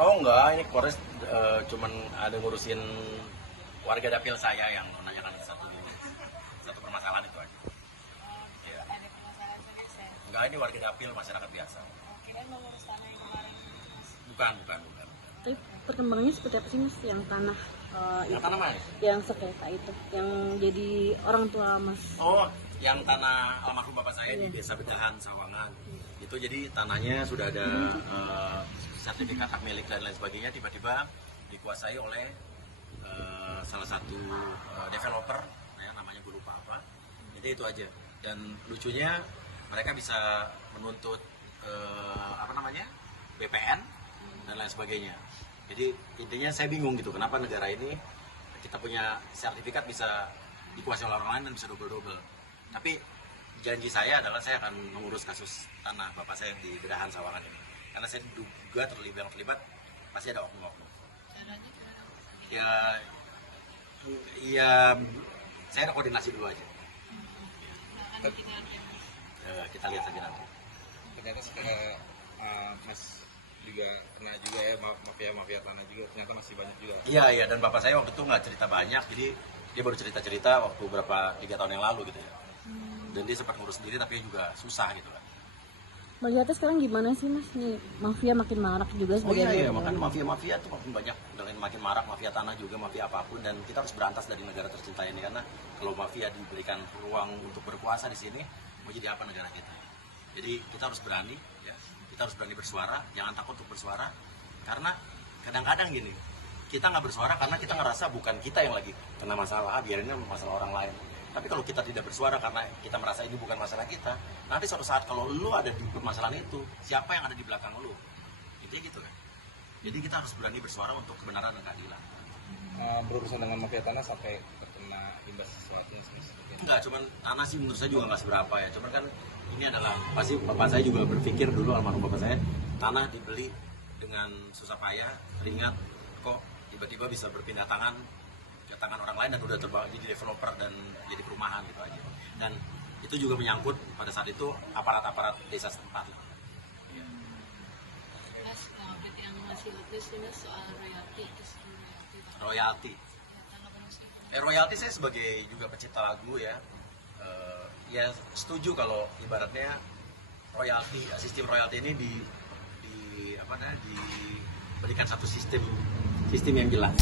Oh enggak, ini Kores cuman ada ngurusin warga dapil saya yang menanyakan satu permasalahan itu aja. Ya. Enggak, ini warga dapil masyarakat biasa. Bukan. Tapi perkembangannya seperti apa sih Mas yang tanah Yang tanah mana? yang sengketa itu, yang jadi orang tua Mas? Oh, yang tanah almarhum bapak saya di Desa Bedahan, Sawangan. Itu jadi tanahnya sudah ada sertifikat hak milik dan lain sebagainya, tiba-tiba dikuasai oleh salah satu developer, ya, namanya gue lupa apa. Jadi itu aja. Dan lucunya mereka bisa menuntut BPN dan lain sebagainya. Jadi intinya saya bingung gitu, kenapa negara ini kita punya sertifikat bisa dikuasai oleh orang lain dan bisa double-double. Tapi janji saya adalah saya akan mengurus kasus tanah bapak saya di Bedahan Sawangan ini. Karena saya duga terlibat pasti ada oknum-oknum. Ya, saya ada koordinasi dulu aja. Kita lihat saja nanti. Ternyata Mas juga kena juga ya, mafia tanah juga, ternyata masih banyak juga. Iya, dan bapak saya waktu itu nggak cerita banyak, jadi dia baru cerita waktu 3 tahun yang lalu gitu ya. Dan dia sempat ngurus sendiri tapi juga susah gitu kan. Melihatnya sekarang gimana sih Mas? Nih mafia makin marak juga Oh iya, sebagai makanya mafia tuh makin banyak, dan makin marak, mafia tanah juga, mafia apapun, dan kita harus berantas dari negara tercinta ini, karena kalau mafia diberikan ruang untuk berkuasa di sini, mau jadi apa negara kita? Jadi kita harus berani, ya, kita harus berani bersuara, jangan takut untuk bersuara, karena kadang-kadang gini, kita nggak bersuara karena kita ngerasa bukan kita yang lagi kena masalah, biarinnya masalah orang lain. Tapi kalau kita tidak bersuara karena kita merasa ini bukan masalah kita, nanti suatu saat kalau lu ada di permasalahan itu, siapa yang ada di belakang lu? Intinya gitu kan. Jadi kita harus berani bersuara untuk kebenaran dan keadilan. Berurusan dengan mafia tanah sampai terkena imbas sesuatu seperti itu? Enggak, cuman tanah sih menurut saya juga nggak seberapa ya. Cuman kan ini adalah, pasti bapak saya juga berpikir dulu, almarhum bapak saya, tanah dibeli dengan susah payah, ringan, kok tiba-tiba bisa berpindah tangan ke tangan orang lain dan udah terbawa jadi developer dan jadi perumahan gitu aja. Dan itu juga menyangkut pada saat itu aparat-aparat desa setempat. Mas, yang masih letus ini soal royalti. Royalti. Royalti saya sebagai juga pencipta lagu ya, ya setuju kalau ibaratnya royalti, sistem royalti ini diberikan satu sistem yang jelas.